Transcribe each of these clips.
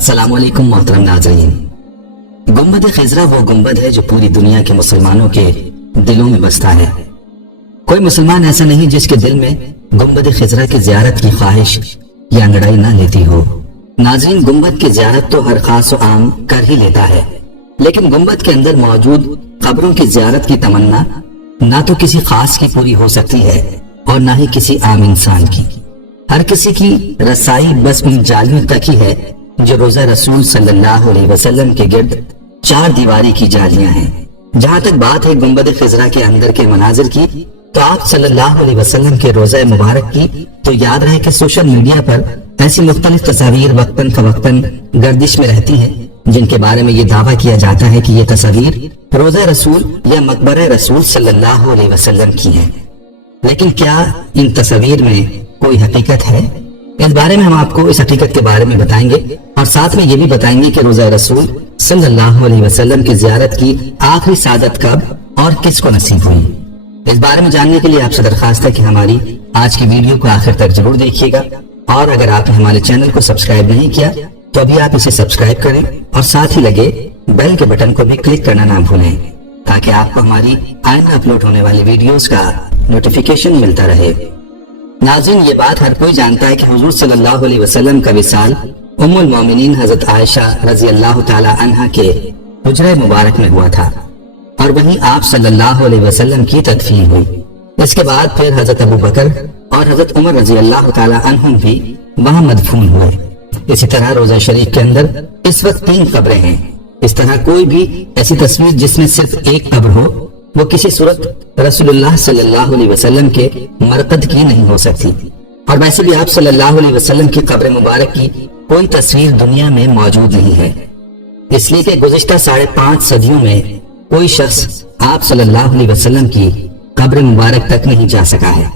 अस्सलाम वालेकुम मोहतरम नाज़रीन। गुंबद खिज़रा वो गुंबद है जो पूरी दुनिया के मुसलमानों के दिलों में बसता है। कोई मुसलमान ऐसा नहीं जिसके दिल में गुंबद खिज़रा की ज़ियारत की ख्वाहिश या अंगड़ाई ना लेती हो। नाज़रीन, गुंबद की ज़ियारत तो हर खास व आम कर ही लेता है, लेकिन गुंबद के अंदर मौजूद कब्रों की ज़ियारत की तमन्ना ना तो किसी खास की पूरी हो सकती है और ना ही किसी आम इंसान की। हर किसी की रसाई बस उन जालियों तक ही है जो रोजा रसूल सल्लल्लाहु अलैहि वसल्लम के गिर्द चार दीवारी की जालियां हैं। जहां तक बात है गुंबद खिज़रा के अंदर के मनाजिर की, तो आप सल्लल्लाहु अलैहि वसल्लम के रोजा मुबारक की तो याद रहे कि सोशल मीडिया पर ऐसी मुख्तलिफ तस्वीर वक्तन फवक्तन गर्दिश में रहती हैं जिनके बारे में ये दावा किया जाता है कि ये तस्वीर रोजा रसूल या मकबरे रसूल सल्लल्लाहु अलैहि वसल्लम की हैं। लेकिन क्या इन तस्वीर में कोई हकीकत है? इस बारे में हम आपको इस हकीकत के बारे में बताएंगे और साथ में ये भी बताएंगे कि रोजा रसूल सल्लल्लाहु अलैहि वसल्लम की ज़ियारत की आखिरी सादत कब और किसको नसीब हुई। इस बारे में जानने के लिए आपसे दरखास्त है कि हमारी आज की वीडियो को आखिर तक जरूर देखिएगा और अगर आपने हमारे चैनल को सब्सक्राइब नहीं किया तो अभी आप इसे सब्सक्राइब करें और साथ ही लगे बेल के बटन को भी क्लिक करना ना भूलें ताकि आपको हमारी आइंदा अपलोड होने वाली वीडियोस का नोटिफिकेशन मिलता रहे। नाज़रीन, ये बात हर कोई जानता है कि हुजूर सल्लल्लाहु अलैहि वसल्लम का विसाल उम्मुल मोमिनीन हजरत आयशा रजी अल्लाह ताला अन्हा के हुजरे मुबारक में हुआ था और वहीं आप सल्लल्लाहु अलैहि वसल्लम की तदफीन हुई। इसके बाद फिर हजरत अबू बकर और हजरत उमर रजी अल्लाह ताला अन्हुम भी वहां मदफून हुए। इसी तरह रोजा शरीफ के अंदर इस वक्त 3 कब्रें हैं। इस तरह कोई भी ऐसी तस्वीर जिसमें सिर्फ एक कब्र हो वो किसी सूरत रसूलुल्लाह सल्लल्लाहु अलैहि वसल्लम के मरकद की नहीं हो सकती। और वैसे भी आप सल्लल्लाहु अलैहि वसल्लम की कब्र मुबारक की कोई तस्वीर दुनिया में मौजूद नहीं है, इसलिए कि गुज़िश्ता 5.5 सदियों में कोई शख्स आप सल्लल्लाहु अलैहि वसल्लम की कब्र मुबारक तक नहीं जा सका है।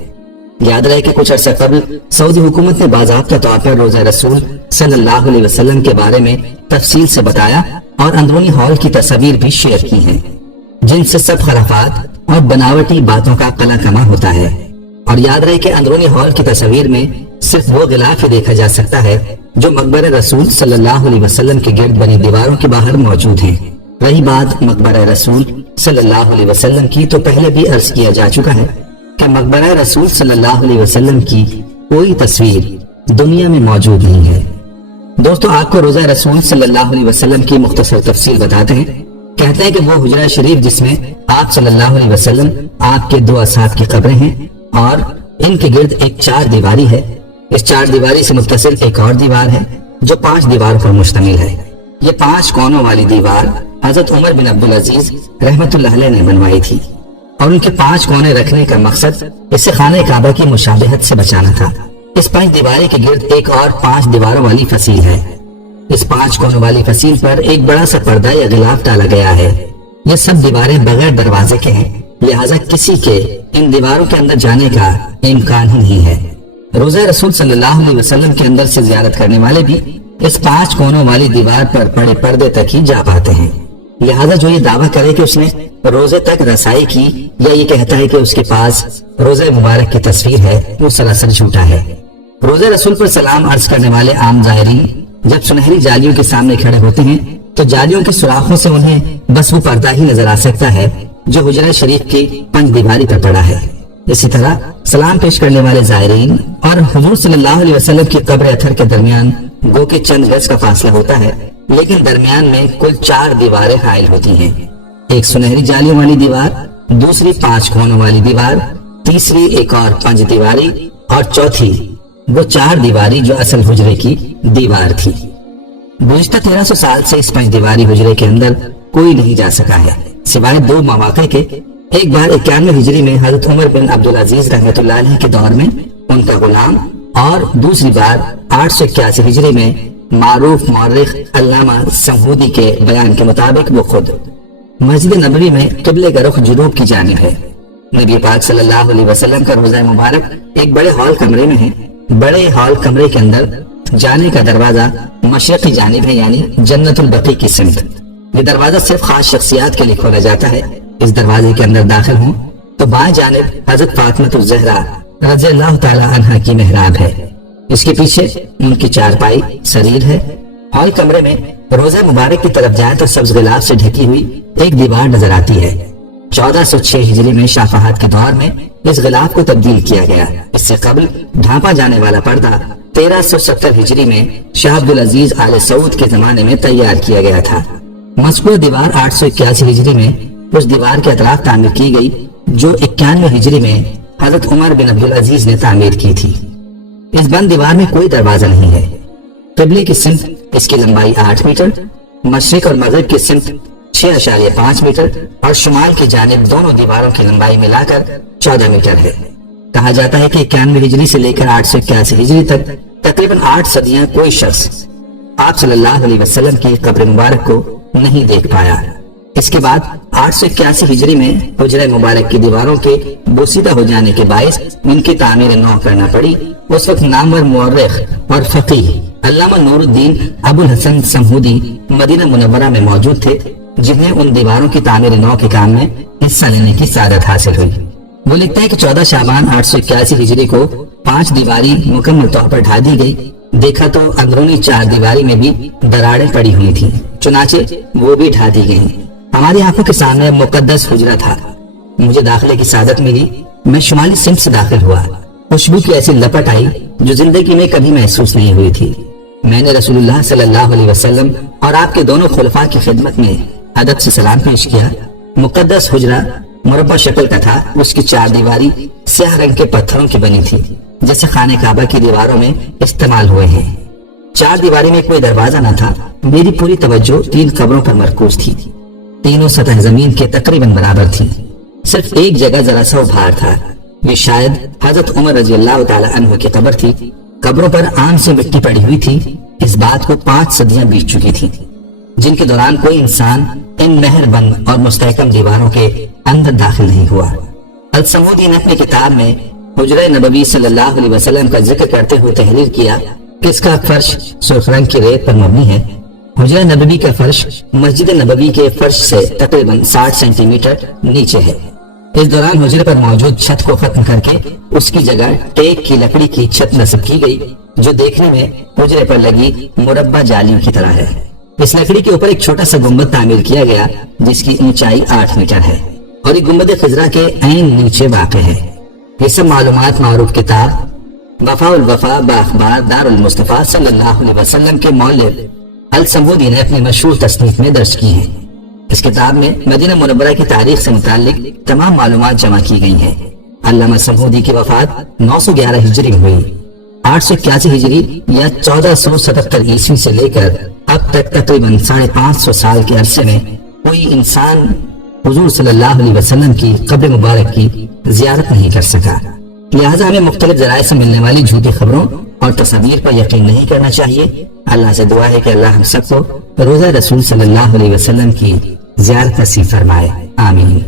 याद रहे कि कुछ अर्सा कबल सऊदी हुकूमत ने बाज़ाब्ता तौर पर रोजा रसूल सल्लल्लाहु अलैहि वसल्लम के बारे में तफसील से बताया और अंदरूनी हॉल की तस्वीर भी शेयर की हैं जिनसे सब खराफात और बनावटी बातों का कला कमा होता है। और याद रहे कि अंदरूनी हॉल की तस्वीर में सिर्फ वो गिलाफ ही देखा जा सकता है जो मकबरे रसूल सल्लल्लाहु अलैहि वसल्लम के गिर्द बनी दीवारों के बाहर मौजूद हैं। रही बात मकबरे रसूल सल्लल्लाहु अलैहि वसल्लम की, तो पहले भी अर्ज किया जा चुका है कि मकबरा रसूल सल्लल्लाहु अलैहि वसल्लम की कोई तस्वीर दुनिया में मौजूद नहीं है। दोस्तों, आपको रोजा रसूल सल्लल्लाहु अलैहि वसल्लम की मुख्तसर तफसील बताते हैं। कहते हैं कि वो हुजरा शरीफ जिसमें आप सल्लल्लाहु अलैहि वसल्लम आपके 2 असहाब की कब्रें हैं और इनके गिर्द एक 4 दीवारी है। इस 4 दीवारी से मुत्तसिल एक और दीवार है जो 5 दीवारों पर मुश्तमिल है। ये 5 कोनों वाली दीवार हजरत उमर बिन अब्दुल अजीज रहमतुल्लाह अलैह ने बनवाई थी और उनके 5 कोने रखने का मकसद इसे खाने काबा की मुशाबहत से बचाना था। इस 5 दीवारी के गिर्द एक और 5 दीवारों वाली फसील है। इस 5 कोनों वाली फसील पर एक बड़ा सा पर्दा या गिलाफ डाला गया है। ये सब दीवारें बगैर दरवाजे के हैं, लिहाजा किसी के इन दीवारों के अंदर जाने का इम्कान ही नहीं है। रोजा रसूल सल्लल्लाहु अलैहि वसल्लम के अंदर से ज़ियारत करने वाले भी इस 5 कोनों वाली दीवार पर पड़े पर्दे तक ही जा पाते हैं। लिहाजा जो ये दावा करे कि उसने रोजे तक रसाई की या ये कहता है कि उसके पास रोजा मुबारक की तस्वीर है, वो सरासर झूठा है। रोजा रसूल पर सलाम अर्ज करने वाले आम ज़ायरीन जब सुनहरी जालियों के सामने खड़े होते हैं तो जालियों के सुराखों से उन्हें बस वो पर्दा ही नजर आ सकता है जो हुजरा शरीफ की 5 दीवारी पर पड़ा है। इसी तरह सलाम पेश करने वाले ज़ायरीन और हुजूर सल्लल्लाहु अलैहि वसल्लम की कब्र अथर के दरमियान गो के चंद गज का फासला होता है, लेकिन दरमियान में कुल 4 दीवारें हाइल होती हैं। एक सुनहरी जालियों वाली दीवार, दूसरी 5 कोनों वाली दीवार, तीसरी एक और 5 दीवारी और चौथी वो 4 दीवारी जो असल हुजरे की दीवार थी। गुज़िश्ता 1300 साल से इस 5 दीवारी हुजरे के अंदर कोई नहीं जा सका है सिवाय 2 मौक़े के। एक बार 91 हिजरी में हजरत उमर बिन अब्दुल अजीज रहमतुल्लाह अलैह के दौर में उनका गुलाम, और दूसरी बार 881 हिजरी में मारूफ मौर्रिख अल्लामा समूदी के बयान के मुताबिक वो खुद मस्जिद नबवी में क़िबले का रुख जुनूब की जानिब है। नबी पाक सल्लल्लाहु अलैहि वसल्लम का रोज़ा मुबारक एक बड़े हॉल कमरे में है। बड़े हॉल कमरे के अंदर जाने का दरवाजा मशरिक़ी जानिब है, यानी जन्नतुल बकी की सिमत। ये दरवाजा सिर्फ खास शख्सियात के लिए खोला जाता है। इस दरवाजे के अंदर दाखिल हों तो बाएं जानिब हजरत फातिमा ज़हरा रज़ी अल्लाह ताला अन्हा की मेहराब है। इसके पीछे उनकी चारपाई सरीर है ہال کمرے میں روزہ مبارک کی طرف جائیں تو سبز غلاف سے ڈھکی ہوئی ایک دیوار نظر آتی ہے۔ 1406 ہجری میں شاہ فہد کے دور میں اس غلاف کو تبدیل کیا گیا۔ اس سے قبل ڈھانپا جانے والا پردہ 1370 ہجری میں شاہ عبدالعزیز آل سعود کے زمانے میں تیار کیا گیا تھا۔ مذکورہ دیوار 881 ہجری میں اس دیوار کے اطراف تعمیر کی گئی جو 91 ہجری میں حضرت عمر بن عبدالعزیز نے تعمیر کی تھی۔ اس بند دیوار میں کوئی دروازہ نہیں ہے۔ قبلے کی سمت اس کی لمبائی 8 میٹر، مشرق اور مغرب کی سمت 6.5 میٹر اور شمال کی جانب دونوں دیواروں کی لمبائی ملا کر 14 میٹر ہے۔ کہا جاتا ہے کہ 91 ہجری سے لے کر 881 ہجری تک تقریباً 8 صدیاں کوئی شخص آپ صلی اللہ علیہ وسلم کی قبر مبارک کو نہیں دیکھ پایا۔ اس کے بعد 881 ہجری میں حجرہ مبارک کی دیواروں کے بوسیدہ ہو جانے کے باعث ان کی تعمیر نو کرنا پڑی۔ اس وقت نامور مورخ اور فقیہ علامہ نور الدین ابو الحسن سمہودی مدینہ منورہ میں موجود تھے، جنہیں ان دیواروں کی تعمیر نو کے کام میں حصہ لینے کی سعادت حاصل ہوئی۔ وہ لکھتا ہے کہ 14 شعبان 881 ہجری کو 5 دیواری مکمل طور پر ڈھا دی گئی۔ دیکھا تو اندرونی 4 دیواری میں بھی دراڑیں پڑی ہوئی تھیں، چنانچہ وہ بھی ڈھا دی گئیں۔ ہماری آنکھوں کے سامنے مقدس حجرہ تھا۔ مجھے داخلے کی سعادت ملی۔ میں شمالی سمت سے داخل ہوا۔ خوشبو کی ایسی لپٹ آئی جو زندگی میں کبھی محسوس نہیں ہوئی تھی۔ میں نے رسول اللہ صلی اللہ علیہ وسلم اور آپ کے دونوں خلفاء کی خدمت میں ادب سے سلام پیش کیا۔ مقدس حجرہ مربع شکل کا تھا۔ اس کی 4 دیواری سیاہ رنگ کے پتھروں کی بنی تھی، جیسے خانہ کعبہ کی دیواروں میں استعمال ہوئے ہیں۔ 4 دیواری میں کوئی دروازہ نہ تھا۔ میری پوری توجہ 3 قبروں پر مرکوز تھی۔ تینوں سطح زمین کے تقریباً برابر تھی۔ صرف ایک جگہ ذرا سا ابھار تھا۔ یہ شاید حضرت عمر رضی اللہ تعالی عنہ کی قبر تھی۔ قبروں پر عام سے مٹی پڑی ہوئی تھی۔ اس بات کو 5 صدیاں بیت چکی تھی، جن کے دوران کوئی انسان ان مہر بند اور مستحکم دیواروں کے اندر داخل نہیں ہوا۔ السمودی نے اپنی کتاب میں حجرہ نبوی صلی اللہ علیہ وسلم کا ذکر کرتے ہوئے تحریر کیا کہ اس کا فرش سرخ رنگ کی ریت پر مبنی ہے۔ حجرہ نبوی کا فرش مسجد نبوی کے فرش سے تقریباً 60 سینٹی میٹر نیچے ہے۔ اس دوران حجرے پر موجود چھت کو ختم کر کے اس کی جگہ ٹیک کی لکڑی کی چھت نصب کی گئی، جو دیکھنے میں حجرے پر لگی مربع جالیوں کی طرح ہے۔ اس لکڑی کے اوپر ایک چھوٹا سا گنبد تعمیر کیا گیا جس کی اونچائی 8 میٹر ہے اور یہ گنبد خضرا کے عین نیچے واقع ہے۔ یہ سب معلومات معروف کتاب وفاء الوفا باخبار دار المصطفیٰ صلی اللہ علیہ وسلم کے مؤلف السمودی نے اپنی مشہور تصنیف میں درج کی ہیں۔ اس کتاب میں مدینہ منورہ کی تاریخ سے متعلق تمام معلومات جمع کی گئی ہیں۔ علامہ سمہودی کی وفات 911 ہجری میں ہوئی۔ 881 ہجری یا 1477 عیسوی سے لے کر اب تک تقریباً 550 سال کے عرصے میں کوئی انسان حضور صلی اللہ علیہ وسلم کی قبر مبارک کی زیارت نہیں کر سکا۔ لہٰذا ہمیں مختلف ذرائع سے ملنے والی جھوٹی خبروں اور تصاویر پر یقین نہیں کرنا چاہیے۔ اللہ سے دعا ہے کہ اللہ ہم سب کو روزہ رسول صلی اللہ علیہ وسلم کی زیارت نصیب فرمائے، آمین۔